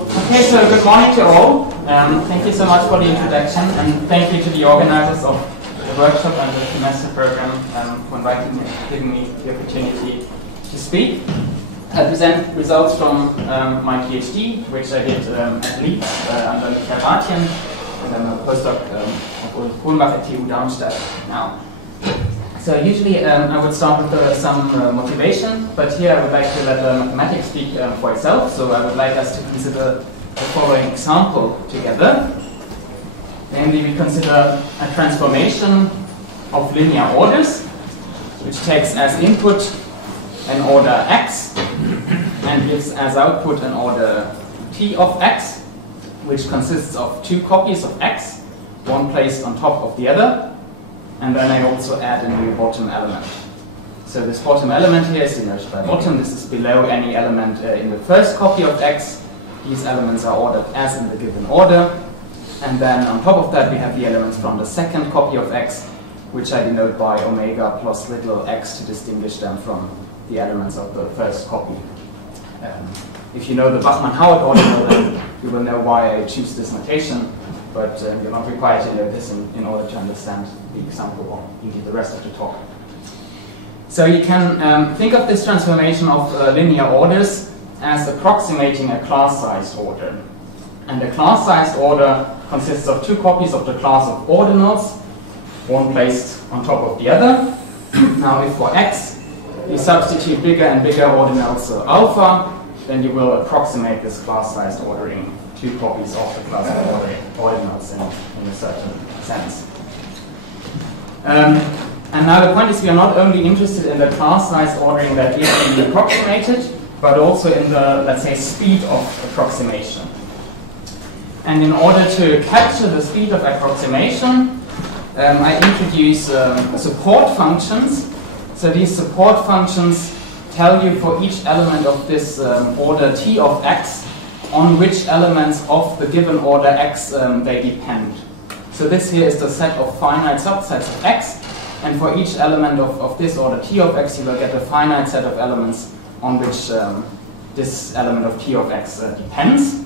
Okay, so good morning to all. Thank you so much for the introduction, and thank you to the organizers of the workshop and the Trimester Program for inviting me, giving me the opportunity to speak. I present results from my PhD, which I did at Leeds under Michael Bartjen, and I'm a postdoc at Ulrich at TU Darmstadt now. So usually I would start with some motivation, but here I would like to let mathematics speak for itself. So I would like us to consider the following example together. Namely, we consider a transformation of linear orders, which takes as input an order x and gives as output an order t of x, which consists of two copies of x, one placed on top of the other. And then I also add a new bottom element. So this bottom element here is denoted by bottom. This is below any element in the first copy of x. These elements are ordered as in the given order. And then on top of that we have the elements from the second copy of x, which I denote by omega plus little x to distinguish them from the elements of the first copy. If you know the Bachmann-Howard ordinal, then you will know why I choose this notation. But you're not required to know this in order to understand the example or indeed the rest of the talk. So you can think of this transformation of linear orders as approximating a class-sized order. And the class-sized order consists of two copies of the class of ordinals, one placed on top of the other. Now if for x you substitute bigger and bigger ordinals alpha, then you will approximate this class-sized ordering. Two copies of the class of ordinals in a certain sense. And now the point is we are not only interested in the class-sized ordering that is being approximated, but also in the, let's say, speed of approximation. And in order to capture the speed of approximation, I introduce support functions. So these support functions tell you for each element of this order t of x on which elements of the given order x they depend. So this here is the set of finite subsets of x, and for each element of this order t of x you will get a finite set of elements on which this element of t of x depends.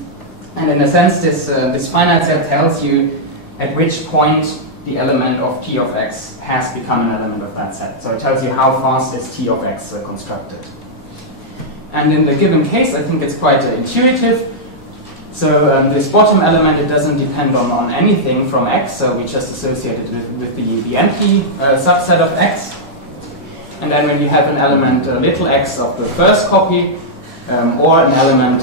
And in a sense this finite set tells you at which point the element of t of x has become an element of that set. So it tells you how fast is t of x constructed. And in the given case I think it's quite intuitive. So this bottom element, it doesn't depend on anything from x, so we just associate it with the empty subset of x. And then when you have an element little x of the first copy, or an element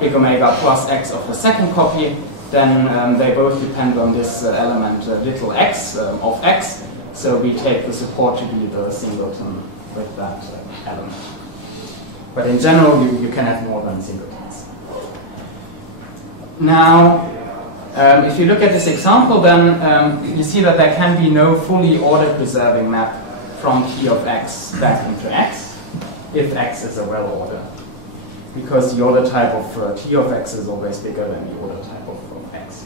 big omega plus x of the second copy, then they both depend on this element little x of x, so we take the support to be the singleton with that element. But in general, you can have more than singletons. Now, if you look at this example, then you see that there can be no fully order-preserving map from t of x back into x, if x is a well-order. Because the order type of t of x is always bigger than the order type of x.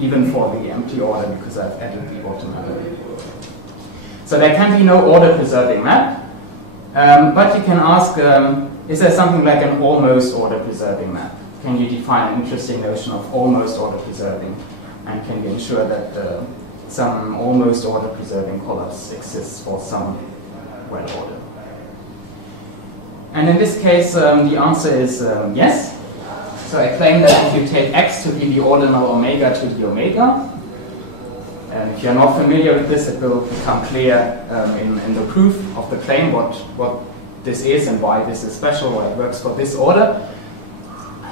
Even for the empty order, because I've added the bottom element. So there can be no order-preserving map. But you can ask, is there something like an almost order-preserving map? Can you define an interesting notion of almost order-preserving? And can you ensure that some almost order-preserving collapse exists for some well-order? And in this case, the answer is yes. So I claim that if you take x to be the ordinal omega to the omega, and if you're not familiar with this, it will become clear in the proof of the claim what this is and why this is special, why it works for this order.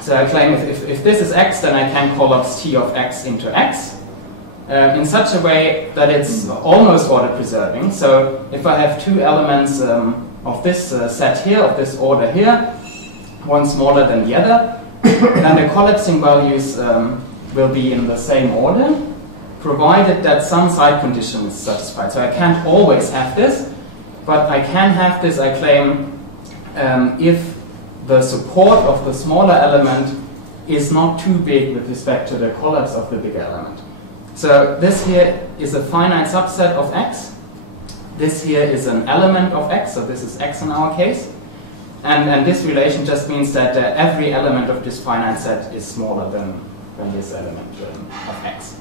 So I claim if this is x, then I can collapse t of x into x in such a way that it's almost order-preserving. So if I have two elements of this set here, of this order here, one smaller than the other, then the collapsing values will be in the same order, provided that some side condition is satisfied. So I can't always have this, but I can have this, I claim, if the support of the smaller element is not too big with respect to the collapse of the bigger element. So this here is a finite subset of x. This here is an element of x, so this is x in our case. And this relation just means that every element of this finite set is smaller than this element of X.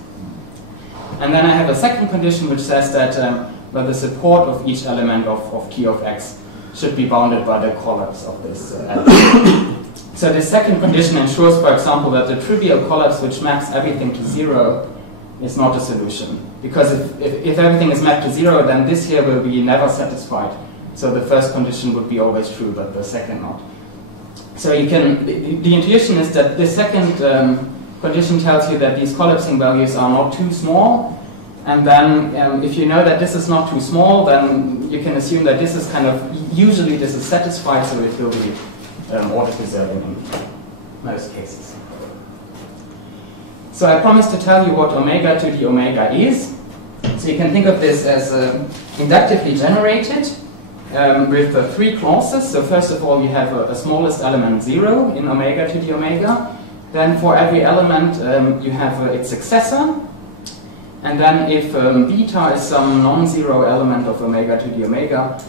And then I have a second condition which says that well, the support of each element of T of X should be bounded by the collapse of this element. So this second condition ensures, for example, that the trivial collapse which maps everything to 0 is not a solution. Because if everything is mapped to 0, then this here will be never satisfied. So the first condition would be always true, but the second not. So you can, the intuition is that the second condition tells you that these collapsing values are not too small. And then if you know that this is not too small, then you can assume that this is kind of, usually this is satisfied, so it will be order preserving in most cases. So I promised to tell you what omega to the omega is. So you can think of this as inductively generated with 3 clauses. So first of all, you have a smallest element 0 in omega to the omega. Then for every element, you have its successor. And then if beta is some non-zero element of omega to the omega,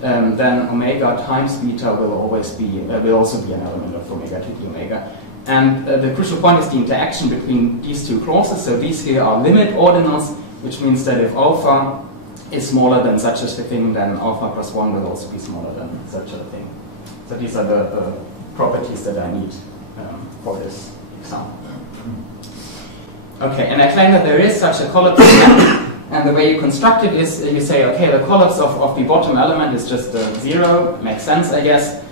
then omega times beta will always be will also be an element of omega to the omega. And the crucial point is the interaction between these 2 clauses. So these here are limit ordinals, which means that if alpha is smaller than such a thing, then alpha plus 1 will also be smaller than such a thing. So these are the properties that I need for this example. Okay, and I claim that there is such a collapse. And the way you construct it is you say, okay, the collapse of the bottom element is just 0, makes sense, I guess.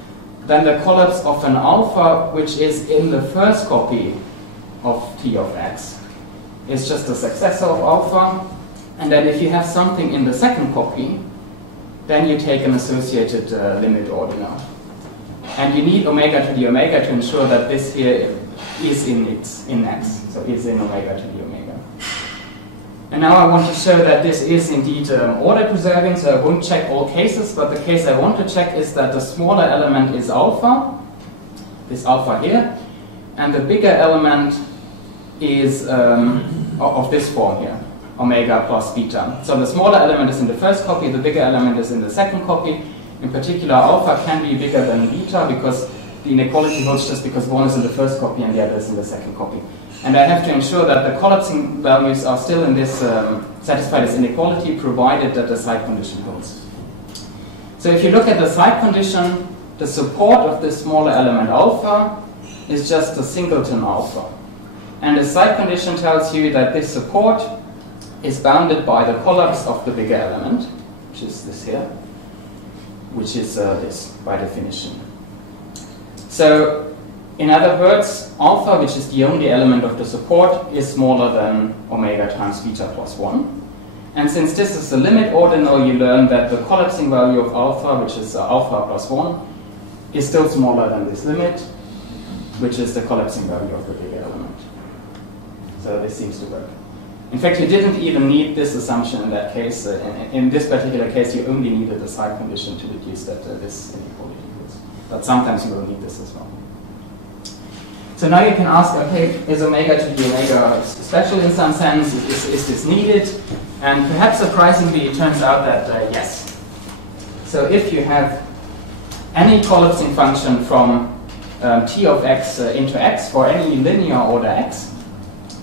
Then the collapse of an alpha, which is in the first copy of T of X, is just a successor of alpha. And then if you have something in the second copy, then you take an associated limit ordinal. And you need omega to the omega to ensure that this here is in X, so is in omega to the omega. And now I want to show that this is indeed order preserving, so I won't check all cases, but the case I want to check is that the smaller element is alpha, this alpha here, and the bigger element is of this form here, omega plus beta. So the smaller element is in the first copy, the bigger element is in the second copy. In particular, alpha can be bigger than beta because the inequality holds just because one is in the first copy and the other is in the second copy. And I have to ensure that the collapsing values are still in this satisfy this inequality, provided that the side condition holds. So if you look at the side condition, the support of this smaller element alpha is just a singleton alpha. And the side condition tells you that this support is bounded by the collapse of the bigger element, which is this here, which is this by definition. So in other words, alpha, which is the only element of the support, is smaller than omega times beta plus 1. And since this is a limit ordinal, you learn that the collapsing value of alpha, which is alpha plus 1, is still smaller than this limit, which is the collapsing value of the bigger element. So this seems to work. In fact, you didn't even need this assumption in that case. In this particular case, you only needed the side condition to deduce that this inequality holds. But sometimes you will need this as well. So now you can ask, okay, is omega to the omega special in some sense? Is this needed? And perhaps surprisingly, it turns out that yes. So if you have any collapsing function from T of X into X for any linear order X,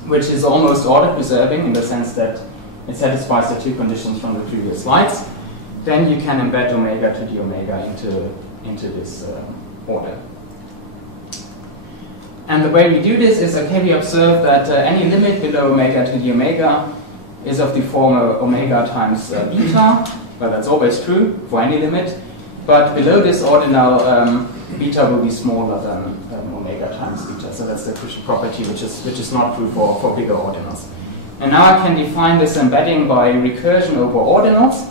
which is almost order preserving in the sense that it satisfies the 2 conditions from the previous slides, then you can embed omega to the omega into this order. And the way we do this is, okay, we observe that any limit below omega to the omega is of the form omega times beta. Well, that's always true for any limit. But below this ordinal, beta will be smaller than omega times beta. So that's the crucial property, which is not true for bigger ordinals. And now I can define this embedding by recursion over ordinals.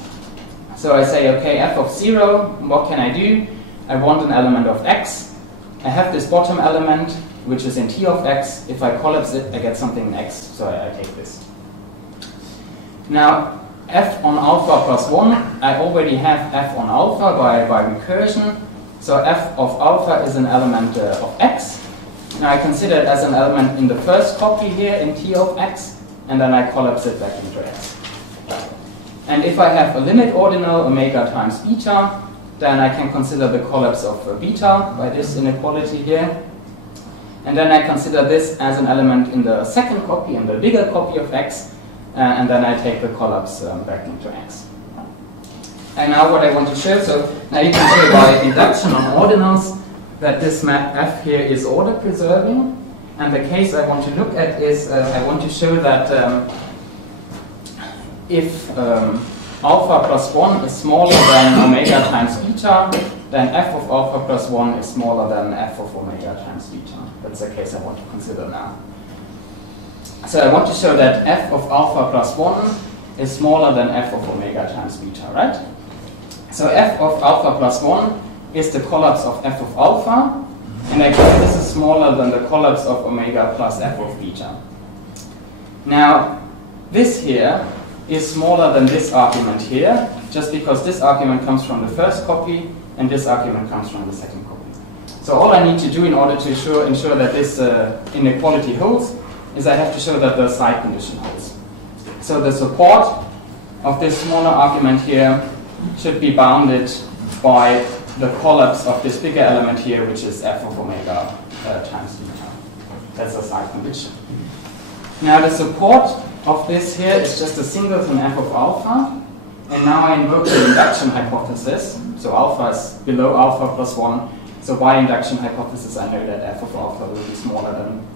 So I say, okay, f of 0, what can I do? I want an element of x. I have this bottom element, which is in T of X. If I collapse it, I get something in X, so I take this. Now, f on alpha plus 1, I already have f on alpha by recursion. So f of alpha is an element of X. Now I consider it as an element in the first copy here in T of X, and then I collapse it back into X. And if I have a limit ordinal, omega times beta, then I can consider the collapse of beta by this inequality here. And then I consider this as an element in the second copy, in the bigger copy of X, and then I take the collapse back into X. And now what I want to show, so now you can show by induction on ordinals that this map F here is order preserving. And the case I want to look at is, I want to show that if alpha plus 1 is smaller than omega times beta, then f of alpha plus 1 is smaller than f of omega times beta. That's the case I want to consider now. So I want to show that f of alpha plus 1 is smaller than f of omega times beta, right? So f of alpha plus 1 is the collapse of f of alpha, and actually this is smaller than the collapse of omega plus f of beta. Now, this here is smaller than this argument here, just because this argument comes from the first copy and this argument comes from the second copy. So all I need to do in order to ensure that this inequality holds is I have to show that the side condition holds. So the support of this smaller argument here should be bounded by the collapse of this bigger element here, which is f of omega times beta. That's the side condition. Now the support of this here is just a singleton f of alpha, and now I invoke the induction hypothesis. So alpha is below alpha plus 1, so by induction hypothesis I know that f of alpha will be smaller than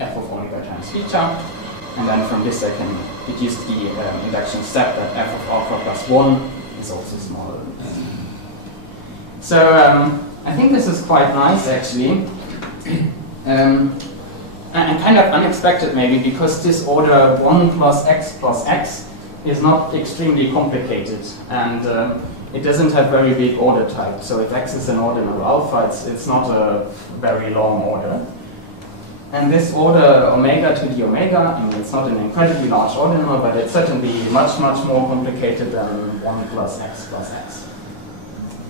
f of omega times beta, and then from this I can deduce the induction step that f of alpha plus 1 is also smaller than this. So I think this is quite nice actually. And kind of unexpected maybe, because this order 1 plus x is not extremely complicated, and it doesn't have very big order type. So if x is an ordinal alpha, it's not a very long order. And this order omega to the omega, I mean, it's not an incredibly large ordinal, but it's certainly much, much more complicated than 1 plus x plus x.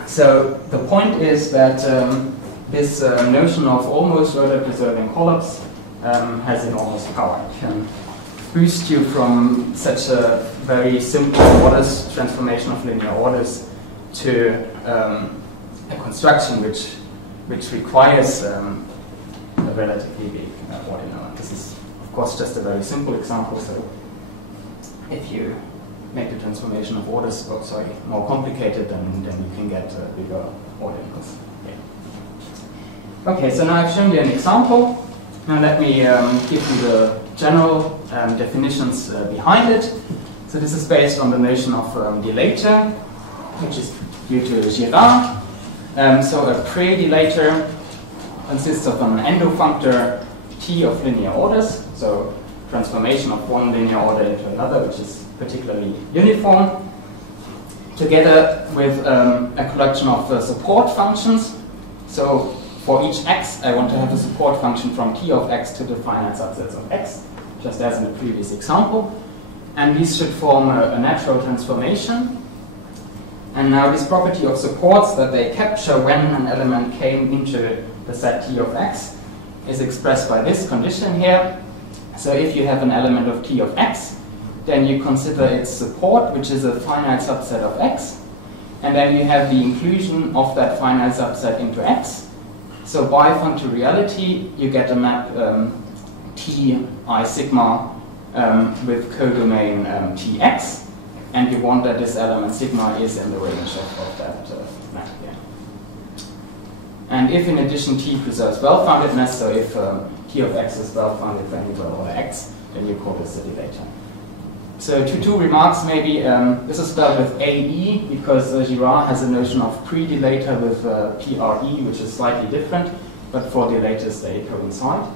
So the point is that this notion of almost order preserving collapse has enormous power. It can boost you from such a very simple modest transformation of linear orders to a construction which requires a relatively big ordinal. This is, of course, just a very simple example. So if you make the transformation of orders more complicated, then you can get bigger ordinals. Yeah. Okay, so now I've shown you an example. Now let me give you the general definitions behind it. So this is based on the notion of dilator, which is due to Girard. So a pre-dilator consists of an endofunctor T of linear orders, so transformation of one linear order into another, which is particularly uniform, together with a collection of support functions. So for each x, I want to have a support function from T of x to the finite subsets of x, just as in the previous example. And these should form a natural transformation. And now this property of supports that they capture when an element came into the set T of x is expressed by this condition here. So if you have an element of T of x, then you consider its support, which is a finite subset of x, and then you have the inclusion of that finite subset into x. So by functoriality, you get a map T I sigma with codomain Tx, and you want that this element sigma is in the range of that map here. And if in addition T preserves well-foundedness, so if T of x is well-founded for any well order x, then you call this a dilator. So two remarks maybe. This is spelled with AE because Girard has a notion of pre-dilator with PRE, which is slightly different, but for dilators they coincide.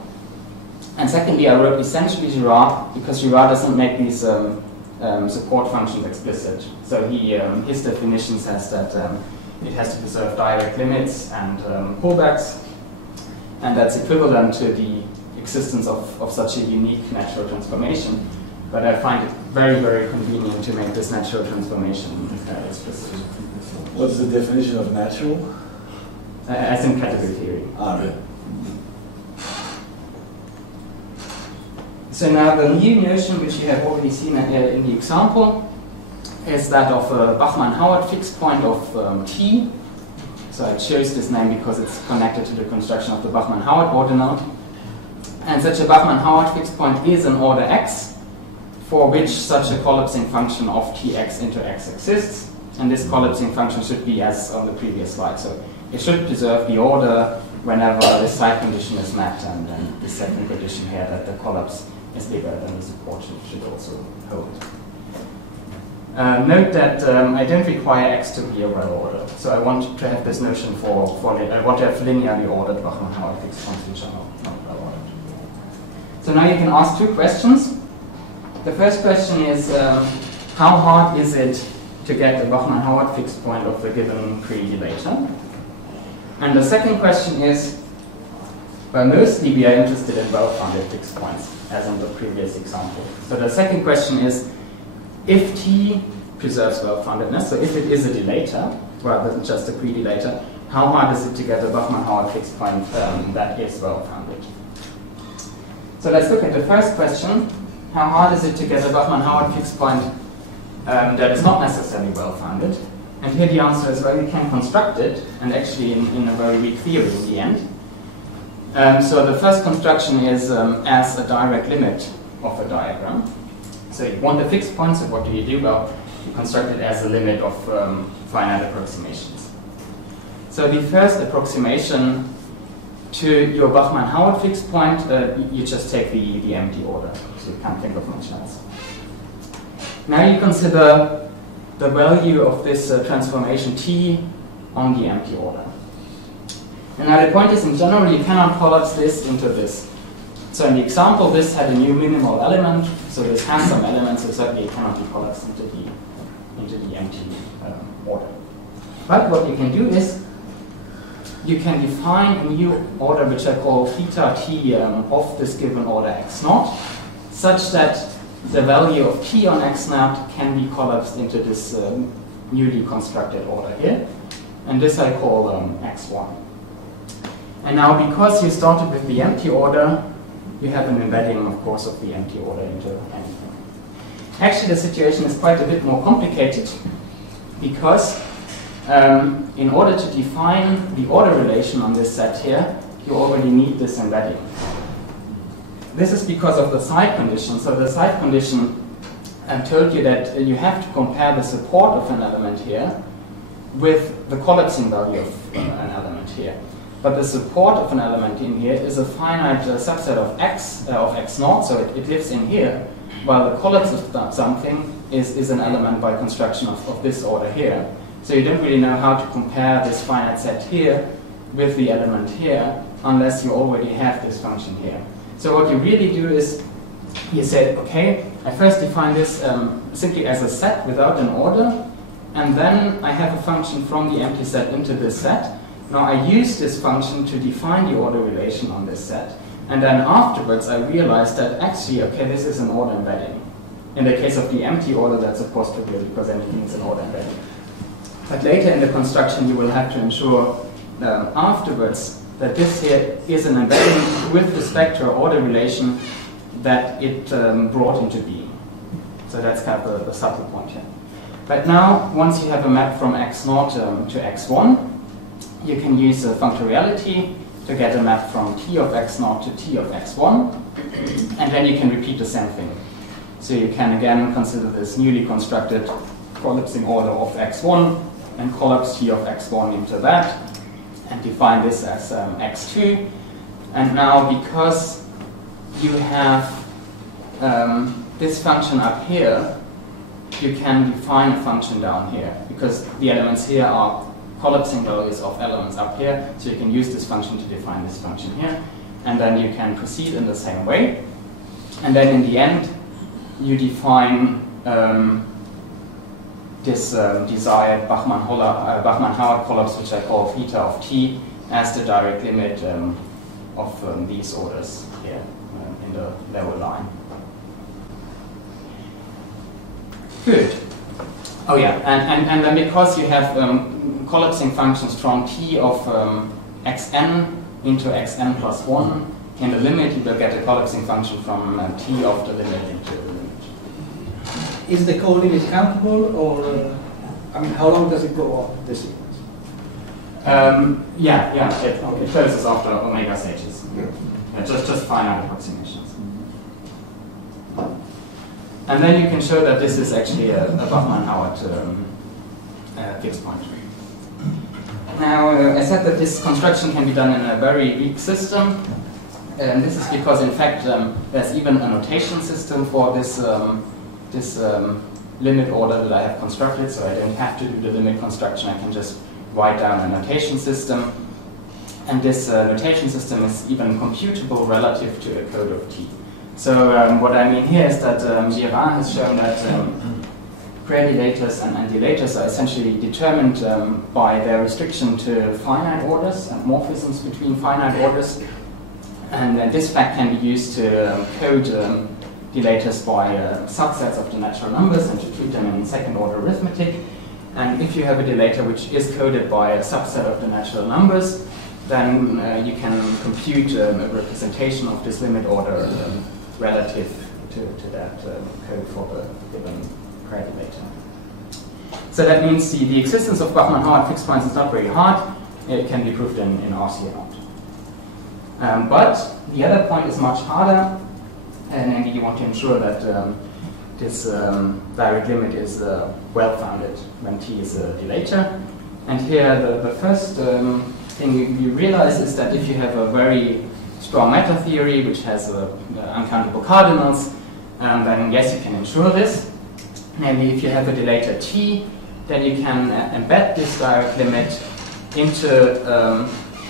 And secondly, I wrote essentially Girard because Girard doesn't make these support functions explicit. So his definition says that it has to preserve direct limits and pullbacks, and that's equivalent to the existence of such a unique natural transformation. But I find it very, very convenient to make this natural transformation explicit. What's the definition of natural? As in category theory. Ah, okay. So now the new notion, which you have already seen in the example, is that of a Bachmann-Howard fixed point of T, So I chose this name because it's connected to the construction of the Bachmann-Howard ordinal. And such a Bachmann-Howard fixed point is an order x for which such a collapsing function of tx into x exists. And this collapsing function should be as on the previous slide. So it should preserve the order whenever the side condition is met, and then the second condition here that the collapse is bigger than the support should also hold. Note that I don't require x to be a well ordered. So I want to have this notion I want to have linearly ordered Bachmann-Howard fixed points which are not well ordered. So now you can ask two questions. The first question is, how hard is it to get a Bachmann-Howard fixed point of the given pre-dilator? And the second question is, well, mostly we are interested in well-founded fixed points, as in the previous example. So the second question is, if T preserves well-foundedness, so if it is a dilator, rather than just a pre-dilator, how hard is it to get a Bachmann-Howard fixed point that is well-founded? So let's look at the first question. How hard is it to get a Bachmann-Howard fixed point that is not necessarily well-founded? And here the answer is, well, you can construct it, and actually in a very weak theory in the end. So the first construction is as a direct limit of a diagram. So you want a fixed point, so what do you do? Well, you construct it as a limit of finite approximations. So the first approximation to your Bachmann-Howard fixed point, you just take the empty order, so you can't think of much else. Now you consider the value of this transformation T on the empty order. And now the point is, in general, you cannot collapse this into this. So in the example, this had a new minimal element, so this has some elements, so certainly it cannot be collapsed into the empty order. But what you can do is, you can define a new order which I call theta T of this given order x naught, such that the value of T on x naught can be collapsed into this newly constructed order here. And this I call x1. And now, because you started with the empty order, you have an embedding, of course, of the empty order into anything. Actually, the situation is quite a bit more complicated, because in order to define the order relation on this set here, you already need this embedding. This is because of the side condition. So the side condition told you that you have to compare the support of an element here with the collapsing value of an element here. But the support of an element in here is a finite subset of x naught, so it lives in here, while the collapse of something is an element by construction of this order here. So you don't really know how to compare this finite set here with the element here unless you already have this function here. So what you really do is you say, okay, I first define this simply as a set without an order, and then I have a function from the empty set into this set. Now I use this function to define the order relation on this set, and then afterwards I realize that actually, okay, this is an order embedding. In the case of the empty order, that's of course trivial because anything is an order embedding. But later in the construction, you will have to ensure afterwards that this here is an embedding with respect to an order relation that it brought into being. So that's kind of the subtle point here. But now, once you have a map from x0 to x1, you can use a functoriality to get a map from t of x0 to t of x1, and then you can repeat the same thing. So you can again consider this newly constructed collapsing order of x1 and collapse t of x1 into that, and define this as x2. And now, because you have this function up here, you can define a function down here, because the elements here are collapsing values of elements up here, so you can use this function to define this function here, and then you can proceed in the same way. And then in the end, you define this desired Bachmann-Howard collapse, which I call theta of t, as the direct limit of these orders here in the lower line. Good. Oh yeah, and then because you have collapsing functions from t of xn into xn plus 1, in the limit you will get a collapsing function from t of the limit into the limit. Is the co-limit countable, or I mean, how long does it go on, the sequence? It closes after omega stages. Just finite approximations. And then you can show that this is actually a Bachmann-Howard fixed point. Now, I said that this construction can be done in a very weak system. And this is because, in fact, there's even a notation system for this, limit order that I have constructed, so I don't have to do the limit construction. I can just write down a notation system. And this notation system is even computable relative to a code of T. So what I mean here is that Girard has shown that predilators and dilators are essentially determined by their restriction to finite orders and morphisms between finite orders. And this fact can be used to code dilators by subsets of the natural numbers and to treat them in second order arithmetic. And if you have a dilator which is coded by a subset of the natural numbers, then you can compute a representation of this limit order relative to that code for the given predilator. So that means the existence of Bachmann-Howard fixed points is not very hard. It can be proved in RCA0. But the other point is much harder, and namely you want to ensure that this direct limit is well-founded when T is a dilator. And here the first thing you realize is that if you have a very strong meta theory which has uncountable cardinals, then yes, you can ensure this. Namely, if you have a dilator T, then you can embed this direct limit into,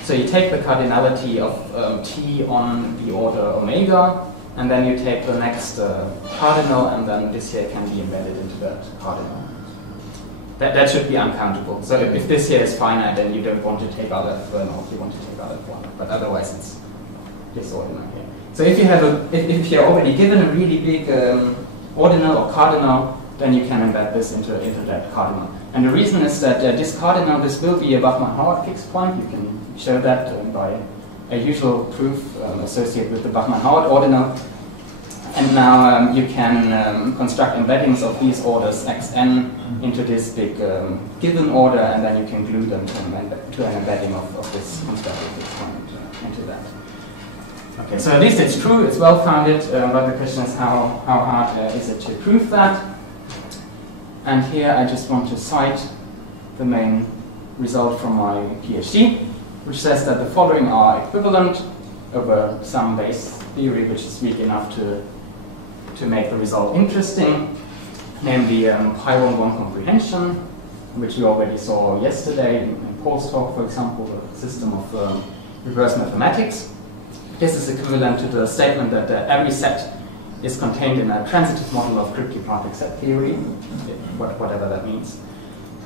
so you take the cardinality of T on the order omega, and then you take the next cardinal, and then this here can be embedded into that cardinal. That should be uncountable. So if this here is finite, then you don't want to take out F0, you want to take out F1, but otherwise it's this ordinal here. So if you have if you're already given a really big ordinal or cardinal, then you can embed this into that cardinal. And the reason is that this cardinal, this will be a Bachmann-Howard fixed point. You can show that by a usual proof associated with the Bachmann-Howard ordinal. And now you can construct embeddings of these orders xn into this big given order, and then you can glue them to an embedding of this constructed fixed point into that. Okay, so at least it's true, it's well-founded, but the question is how hard is it to prove that? And here I just want to cite the main result from my PhD, which says that the following are equivalent over some base theory which is weak enough to make the result interesting, namely pi-1-1 comprehension, which we already saw yesterday in Paul's talk, for example, the system of reverse mathematics. This is equivalent to the statement that every set is contained in a transitive model of cryptopartic set theory, whatever that means.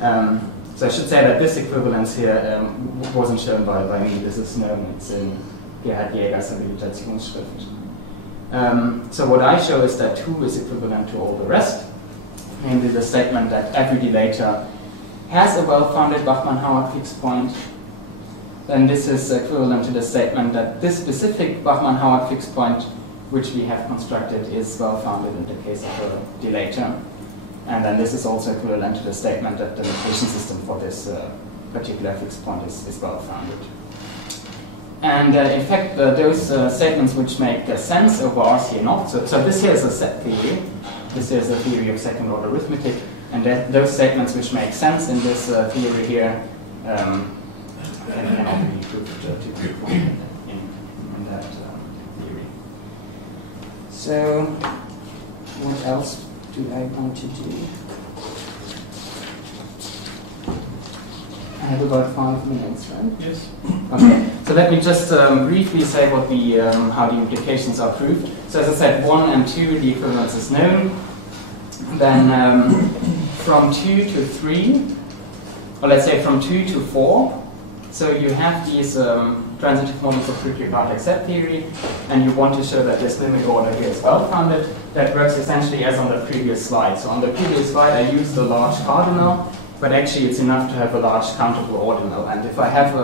So I should say that this equivalence here wasn't shown by me. This is known. It's in Gerhard Jäger's Habilitationsschrift. So what I show is that 2 is equivalent to all the rest, namely the statement that every dilator has a well-founded Bachmann-Howard fixed point. Then this is equivalent to the statement that this specific Bachmann-Howard fixed point which we have constructed is well-founded in the case of a dilator. And then this is also equivalent to the statement that the notation system for this particular fixed point is well-founded. And in fact, those statements which make sense over RCA0, so this here is a set theory, this is a theory of second-order arithmetic, and those statements which make sense in this theory here can often be proved to be formed in that theory. So, what else do I want to do? I have about 5 minutes, right? Yes. Okay, so let me just briefly say what how the implications are proved. So as I said, 1 and 2, the equivalence is known. Then from 2 to 3, or let's say from 2 to 4, so you have these transitive models of cryptopartic set theory, and you want to show that this limit order here is well-founded. That works essentially as on the previous slide. So on the previous slide, I used the large cardinal, but actually it's enough to have a large countable ordinal. And if I have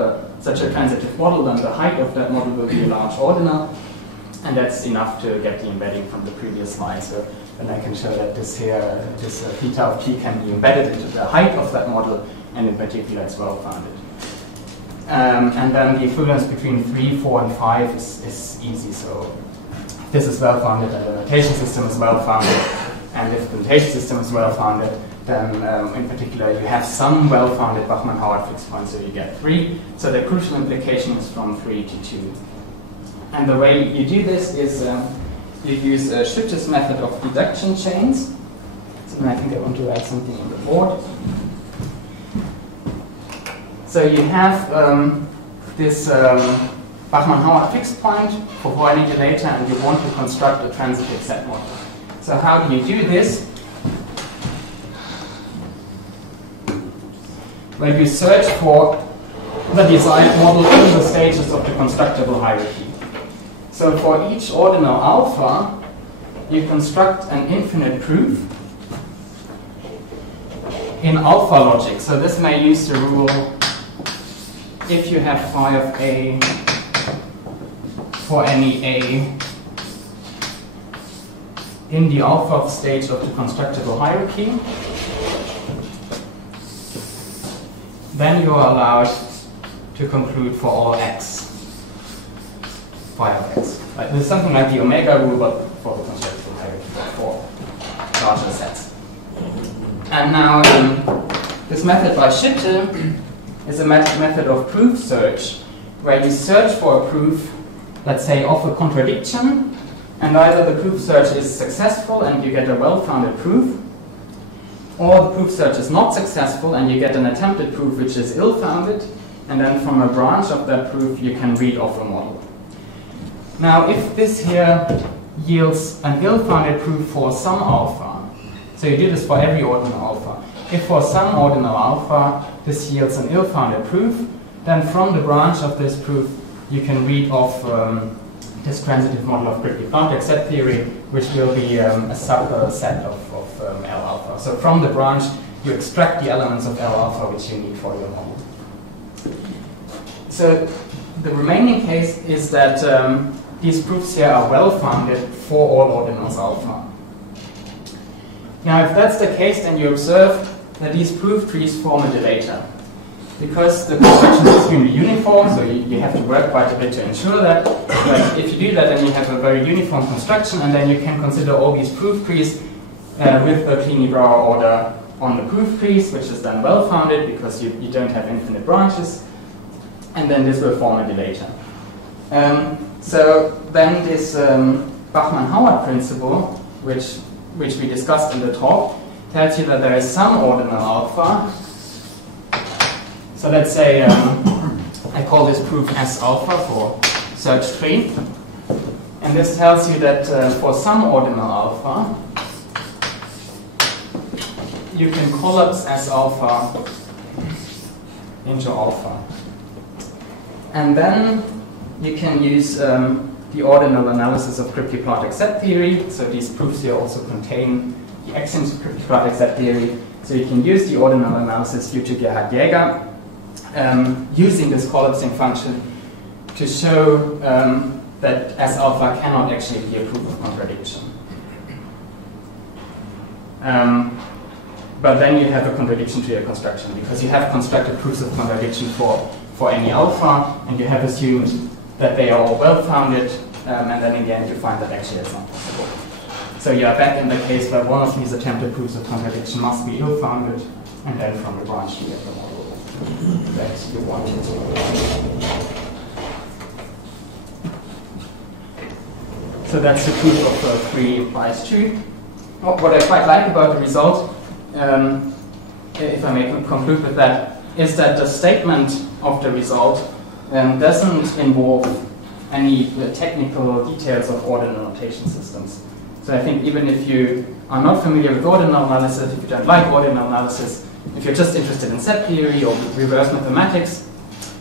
such a transitive model, then the height of that model will be a large ordinal, and that's enough to get the embedding from the previous slide. So then I can show that this here, this theta of t can be embedded into the height of that model, and in particular it's well-founded. And then the equivalence between 3, 4, and 5 is easy. So if this is well-founded and the notation system is well-founded, and if the notation system is well-founded, then in particular you have some well-founded Bachmann-Howard fixed point, so you get 3. So the crucial implication is from 3 to 2. And the way you do this is you use Schütte's method of deduction chains. So I think I want to write something on the board. So you have this Bachmann-Howard fixed point for Freund dilator, and you want to construct a transitive set model. So how do you do this? Well, you search for the desired model in the stages of the constructible hierarchy. So for each ordinal alpha, you construct an infinite proof in alpha logic. So this may use the rule, if you have phi of A for any A in the alpha stage of the constructible hierarchy, then you are allowed to conclude for all x phi of x. Like, this is something like the omega rule, but for the constructible hierarchy for larger sets. And now this method by Schütte is a method of proof search, where you search for a proof, let's say, of a contradiction, and either the proof search is successful and you get a well-founded proof, or the proof search is not successful and you get an attempted proof which is ill-founded, and then from a branch of that proof you can read off a model. Now, if this here yields an ill-founded proof for some alpha, so you do this for every ordinal alpha, if for some ordinal alpha this yields an ill-founded proof, then from the branch of this proof you can read off this transitive model of Krippke-Planck set theory, which will be a subset of L alpha. So from the branch you extract the elements of L alpha which you need for your model. So the remaining case is that these proofs here are well-founded for all ordinals alpha. Now, if that's the case, then you observe that these proof trees form a dilator. Because the construction is extremely uniform, so you have to work quite a bit to ensure that. But if you do that, then you have a very uniform construction, and then you can consider all these proof trees with the Kleene-Brauer order on the proof trees, which is then well-founded because you don't have infinite branches, and then this will form a dilator. So then this Bachmann-Howard principle, which we discussed in the talk, tells you that there is some ordinal alpha. So let's say I call this proof S alpha for search tree. And this tells you that for some ordinal alpha, you can collapse S alpha into alpha. And then you can use the ordinal analysis of Krippke-Planck set theory. So these proofs here also contain the axioms of Krippke-Planck set theory. So you can use the ordinal analysis due to Gerhard Jäger, using this collapsing function to show that S alpha cannot actually be a proof of contradiction. But then you have a contradiction to your construction, because you have constructed proofs of contradiction for any alpha, and you have assumed that they are all well-founded, and then in the end you find that actually it's not possible. So you are back in the case where one of these attempted proofs of contradiction must be ill-founded, and then from the branch you get the model that you wanted. So that's the proof of 3 implies 2. What I quite like about the result, if I may conclude with that, is that the statement of the result doesn't involve any technical details of ordinal notation systems. So I think even if you are not familiar with ordinal analysis, if you don't like ordinal analysis, if you're just interested in set theory or reverse mathematics,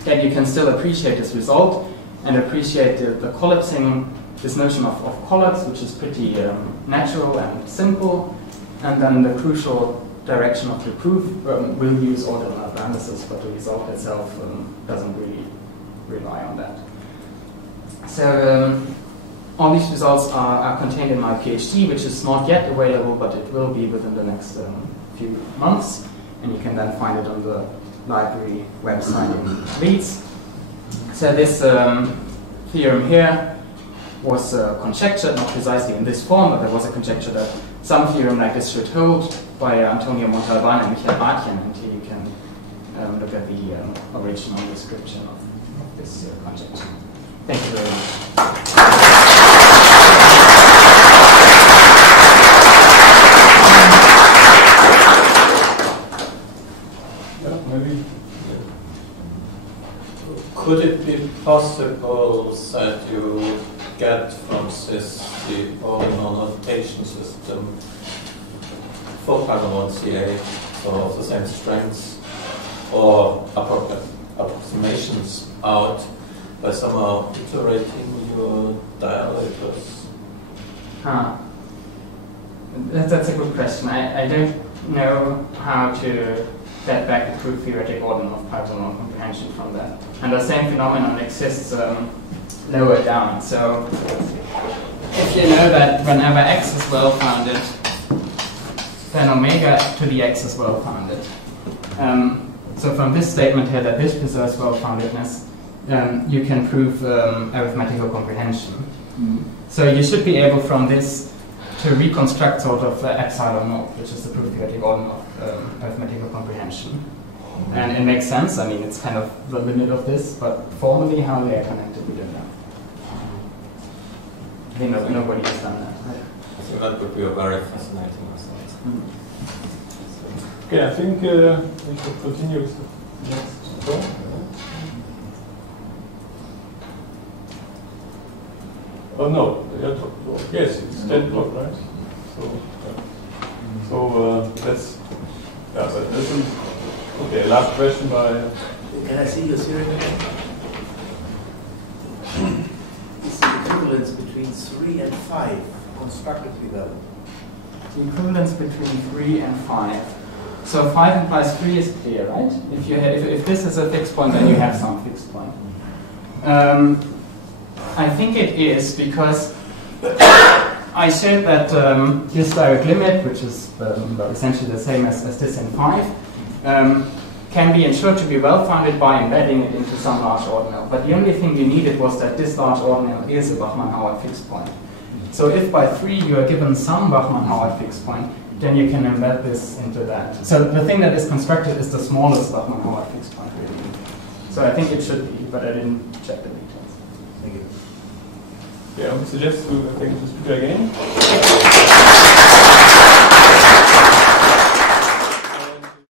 then you can still appreciate this result and appreciate the collapsing, this notion of collapse, which is pretty natural and simple, and then the crucial direction of the proof will use ordinal analysis, but the result itself doesn't really rely on that. So all these results are contained in my PhD, which is not yet available, but it will be within the next few months, and you can then find it on the library website in Leeds. So this theorem here was conjectured, not precisely in this form, but there was a conjecture that some theorem like this should hold by Antonio Montalbán and Michael Bartjen, and here you can look at the original description of this conjecture. Thank you very much. Maybe. Could it be possible that you get from this the ordinal notation system for Bachmann CA, so of the same strengths, or approximations out by somehow iterating your dilators? That's a good question. I don't know how to get back the proof theoretic ordinal of Python comprehension from that. And the same phenomenon exists lower down. So if you know that whenever x is well-founded, then omega to the x is well-founded. So from this statement here that this preserves well-foundedness, you can prove arithmetical comprehension. So you should be able from this to reconstruct sort of epsilon naught, which is the proof theoretic ordinal of arithmetical comprehension. And it makes sense. I mean, it's kind of the limit of this, but formally how they are connected, we don't know. I think nobody has done that. Right? So that would be a very fascinating result. Okay, I think we should continue with the next talk. Oh no, yes, it's 10 o'clock, right? So that's, yeah, but this is, okay, last question by... Can I see your theorem again? Is the equivalence between 3 and 5 constructively valid? The equivalence between 3 and 5. So 5 implies 3 is clear, right? If this is a fixed point, then you have some fixed point. I think it is because I showed that this direct limit, which is essentially the same as this in 5, can be ensured to be well-founded by embedding it into some large ordinal. But the only thing you needed was that this large ordinal is a Bachmann-Howard fixed point. So if by 3 you are given some Bachmann-Howard fixed point, then you can embed this into that. So the thing that is constructed is the smallest Bachmann-Howard fixed point, really. So I think it should be, but I didn't check the details. Thank you. Yeah, I would suggest to thank the speaker again.